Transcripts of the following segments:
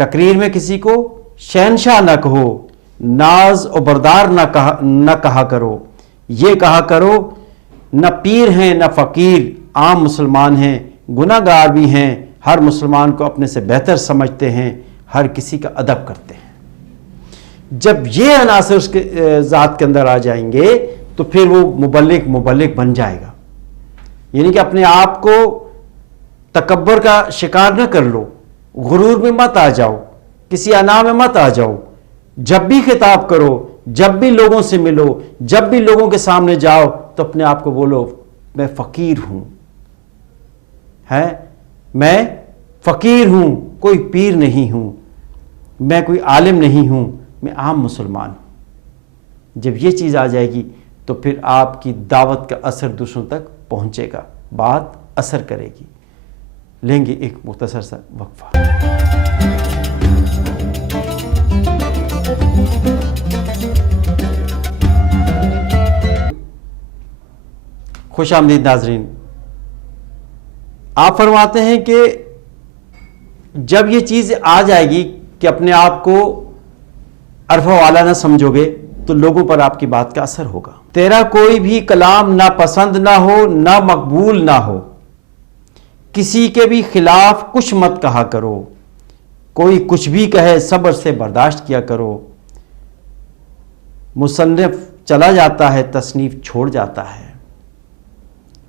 تقریر میں کسی کو شہنشاہ نہ کہو، ناز و بردار نہ کہا کرو، یہ کہا کرو نہ پیر ہیں نہ فقیر، عام مسلمان ہیں، گناہ گار بھی ہیں، ہر مسلمان کو اپنے سے بہتر سمجھتے ہیں، ہر کسی کا ادب کرتے ہیں۔ جب یہ عناصر اس کے ذات کے اندر آ جائیں گے تو پھر وہ مبلغ بن جائے گا۔ یعنی کہ اپنے آپ کو تکبر کا شکار نہ کر لو، غرور میں مت آ جاؤ، کسی انا میں مت آ جاؤ۔ جب بھی خطاب کرو، جب بھی لوگوں سے ملو، جب بھی لوگوں کے سامنے جاؤ تو اپنے آپ کو بولو میں فقیر ہوں، میں فقیر ہوں، کوئی پیر نہیں ہوں، میں کوئی عالم نہیں ہوں، میں عام مسلمان ہوں۔ جب یہ چیز آ جائے گی تو پھر آپ کی دعوت کا اثر دوسروں تک پہنچے گا، بات اثر کرے گی۔ لیں گے ایک مختصر سا وقفہ۔ خوش آمدید ناظرین، آپ فرماتے ہیں کہ جب یہ چیز آ جائے گی کہ اپنے آپ کو عرفہ والا نہ سمجھو گے تو لوگوں پر آپ کی بات کا اثر ہوگا۔ تیرا کوئی بھی کلام نہ پسند نہ ہو نہ مقبول نہ ہو، کسی کے بھی خلاف کچھ مت کہا کرو، کوئی کچھ بھی کہے صبر سے برداشت کیا کرو۔ مصنف چلا جاتا ہے، تصنیف چھوڑ جاتا ہے۔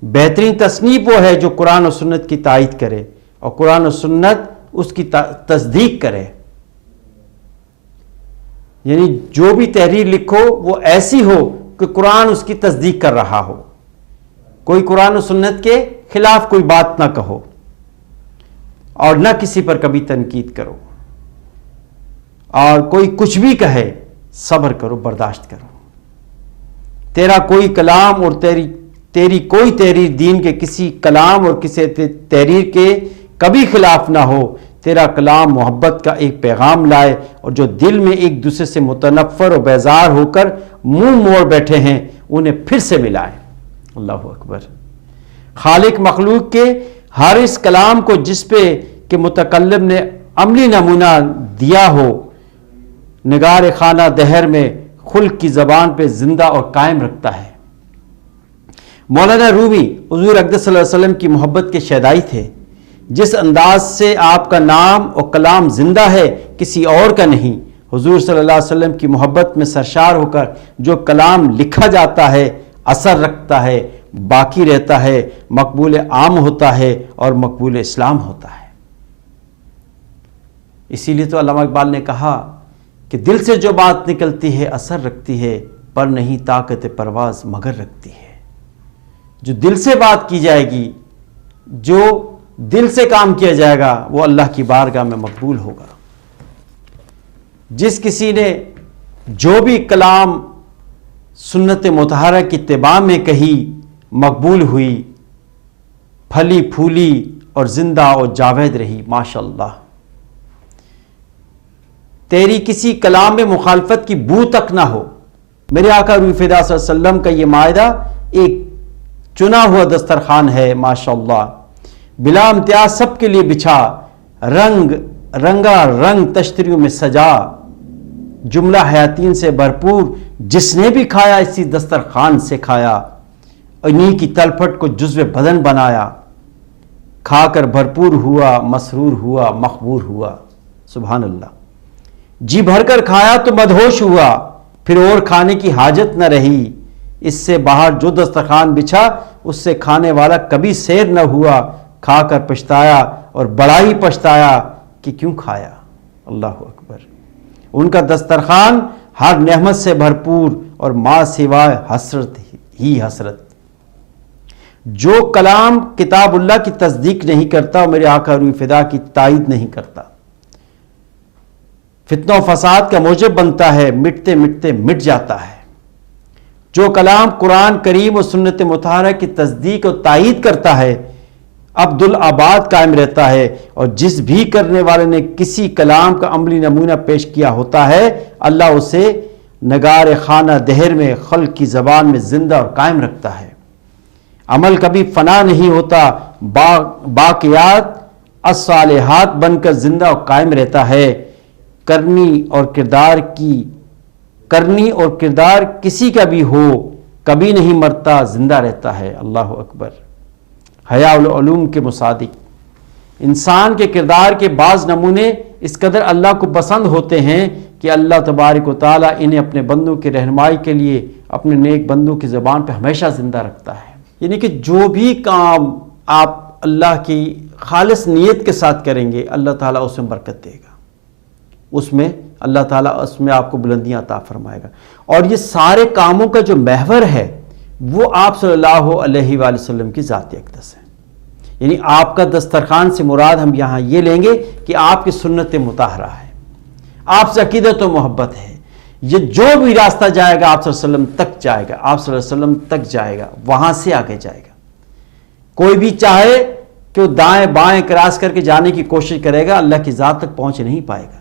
بہترین تصنیف وہ ہے جو قرآن و سنت کی تائید کرے اور قرآن و سنت اس کی تصدیق کرے۔ یعنی جو بھی تحریر لکھو وہ ایسی ہو کہ قرآن اس کی تصدیق کر رہا ہو، کوئی قرآن و سنت کے خلاف کوئی بات نہ کہو اور نہ کسی پر کبھی تنقید کرو، اور کوئی کچھ بھی کہے صبر کرو، برداشت کرو۔ تیرا کوئی کلام اور تیری کوئی تحریر دین کے کسی کلام اور کسی تحریر کے کبھی خلاف نہ ہو۔ تیرا کلام محبت کا ایک پیغام لائے اور جو دل میں ایک دوسرے سے متنفر اور بیزار ہو کر منہ موڑ بیٹھے ہیں انہیں پھر سے ملائے۔ اللہ اکبر۔ خالق مخلوق کے ہر اس کلام کو جس پہ کہ متکلم نے عملی نمونہ دیا ہو، نگار خانہ دہر میں خلق کی زبان پہ زندہ اور قائم رکھتا ہے۔ مولانا رومی حضور اقدس صلی اللہ علیہ وسلم کی محبت کے شیدائی تھے۔ جس انداز سے آپ کا نام اور کلام زندہ ہے کسی اور کا نہیں۔ حضور صلی اللہ علیہ وسلم کی محبت میں سرشار ہو کر جو کلام لکھا جاتا ہے اثر رکھتا ہے، باقی رہتا ہے، مقبول عام ہوتا ہے اور مقبول اسلام ہوتا ہے۔ اسی لیے تو علامہ اقبال نے کہا کہ دل سے جو بات نکلتی ہے اثر رکھتی ہے، پر نہیں طاقت پرواز مگر رکھتی ہے۔ جو دل سے بات کی جائے گی، جو دل سے کام کیا جائے گا وہ اللہ کی بارگاہ میں مقبول ہوگا۔ جس کسی نے جو بھی کلام سنت مطہرہ کی اتباع میں کہی مقبول ہوئی، پھلی پھولی اور زندہ اور جاوید رہی، ماشاءاللہ۔ تیری کسی کلام میں مخالفت کی بو تک نہ ہو۔ میرے آقا روح فدا صلی اللہ علیہ وسلم کا یہ معاہدہ ایک چنا ہوا دسترخوان ہے، ماشاءاللہ، بلا امتیاز سب کے لیے بچھا، رنگا رنگ تشتریوں میں سجا، جملہ حیاتین سے بھرپور، جس نے بھی کھایا اسی دسترخوان سے کھایا، انہی کی تلپٹ کو جزو بدن بنایا، کھا کر بھرپور ہوا، مسرور ہوا، مخبور ہوا۔ سبحان اللہ۔ جی بھر کر کھایا تو مدہوش ہوا، پھر اور کھانے کی حاجت نہ رہی، اس سے باہر جو دسترخوان بچھا اس سے کھانے والا کبھی سیر نہ ہوا، کھا کر پچھتایا اور بڑا ہی پچھتایا کہ کیوں کھایا۔ اللہ اکبر۔ ان کا دسترخوان ہر نعمت سے بھرپور اور ماں سوائے حسرت ہی حسرت۔ جو کلام کتاب اللہ کی تصدیق نہیں کرتا، میرے آقا روح فدا کی تائید نہیں کرتا، فتنہ و فساد کا موجب بنتا ہے، مٹتے مٹتے مٹ جاتا ہے۔ جو کلام قرآن کریم و سنت مطہرہ کی تصدیق و تائید کرتا ہے عبدالآباد قائم رہتا ہے، اور جس بھی کرنے والے نے کسی کلام کا عملی نمونہ پیش کیا ہوتا ہے اللہ اسے نگار خانہ دہر میں خلق کی زبان میں زندہ اور قائم رکھتا ہے۔ عمل کبھی فنا نہیں ہوتا، باقیات الصالحات بن کر زندہ اور قائم رہتا ہے، کرنی اور کردار کسی کا بھی ہو کبھی نہیں مرتا، زندہ رہتا ہے۔ اللہ اکبر۔ حیاء العلوم کے مصادق انسان کے کردار کے بعض نمونے اس قدر اللہ کو پسند ہوتے ہیں کہ اللہ تبارک و تعالیٰ انہیں اپنے بندوں کی رہنمائی کے لیے اپنے نیک بندوں کی زبان پہ ہمیشہ زندہ رکھتا ہے۔ یعنی کہ جو بھی کام آپ اللہ کی خالص نیت کے ساتھ کریں گے، اللہ تعالیٰ اس میں برکت دے گا، اس میں اللہ تعالیٰ اس میں آپ کو بلندیاں عطا فرمائے گا۔ اور یہ سارے کاموں کا جو محور ہے وہ آپ صلی اللہ علیہ وآلہ وسلم کی ذات اقدس ہے۔ یعنی آپ کا دسترخوان سے مراد ہم یہاں یہ لیں گے کہ آپ کی سنت مطہرہ ہے، آپ سے عقیدت و محبت ہے۔ یہ جو بھی راستہ جائے گا آپ صلی اللہ علیہ وسلم تک جائے گا، آپ صلی اللہ علیہ وسلم تک جائے گا، وہاں سے آگے جائے گا۔ کوئی بھی چاہے کہ وہ دائیں بائیں کراس کر کے جانے کی کوشش کرے گا، اللہ کی ذات تک پہنچ نہیں پائے گا۔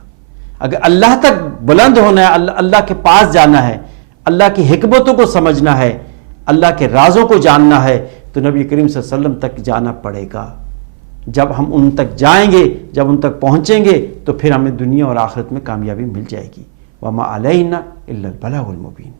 اگر اللہ تک بلند ہونا ہے، اللہ کے پاس جانا ہے، اللہ کی حکمتوں کو سمجھنا ہے، اللہ کے رازوں کو جاننا ہے، تو نبی کریم صلی اللہ علیہ وسلم تک جانا پڑے گا۔ جب ہم ان تک جائیں گے، جب ان تک پہنچیں گے، تو پھر ہمیں دنیا اور آخرت میں کامیابی مل جائے گی۔ وَمَا عَلَيْنَا إِلَّا الْبَلَاغُ الْمُبِينُ۔